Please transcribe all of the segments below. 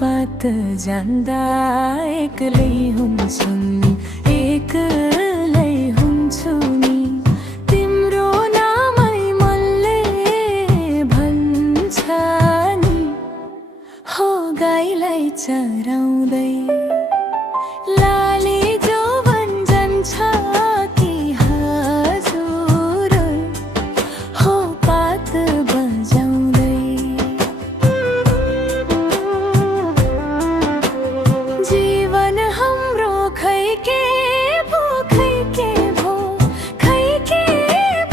पात जान्दा एक्लै हुन्छु नि, एक्लै हुन्छु नि। तिम्रो नामै मनले भन्छ नि, हो गाईलाई चराउँदै लाली जोवन जान्छ कि हजुर, हो पात बजाउँदै। जीवन हाम्रो खै के भो, खै के भो, खै के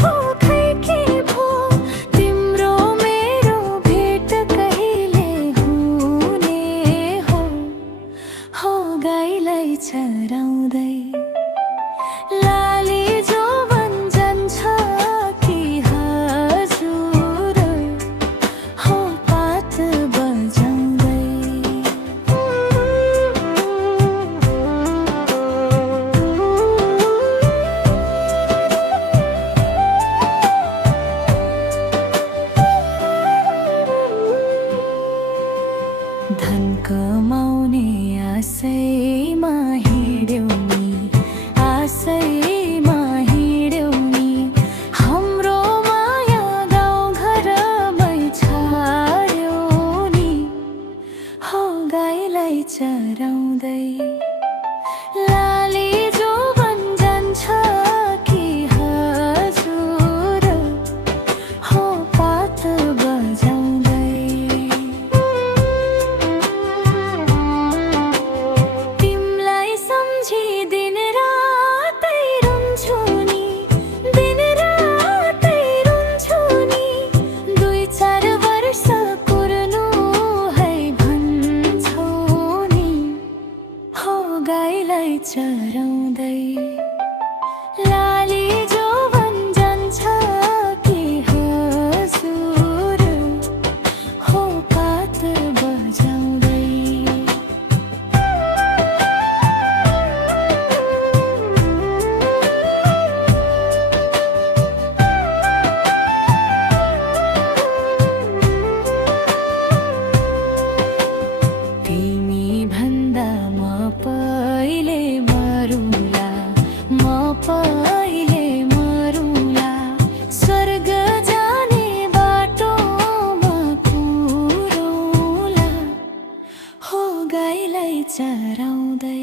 भो, खै के भो। तिम्रो मेरो भेट कहिले हुने हो, हो गाईलाई चराउँदै लाली जोवन जान्छ कि हजुर, हो पात बजाउँदै। धन कमाउने आशैमा हिँड्यौ नि, आशैमा हिँड्यौ नि। हाम्रो माया गाउँघरमै छाड्यौ नि, हो गाईलाई चराउँदै लाली जोवन जान्छ कि हजुर, हो पात बजाउँदै। तिमलाई सम्झी दिन रातै रुन्छु नि, दिन रातै रुन्छु नि। 2-4 वर्ष कुर्नु है भन्छौ नि, हो गाईलाई चराउँदै लाली जोवन जान्छ कि हजुर, हो पात बजाउँदै। तिमी भन्दा म पहिले मरुला, म पहिले मरुला। स्वर्ग जाने बाटोमा कुरौला, हो गाईलाई चराउँदै।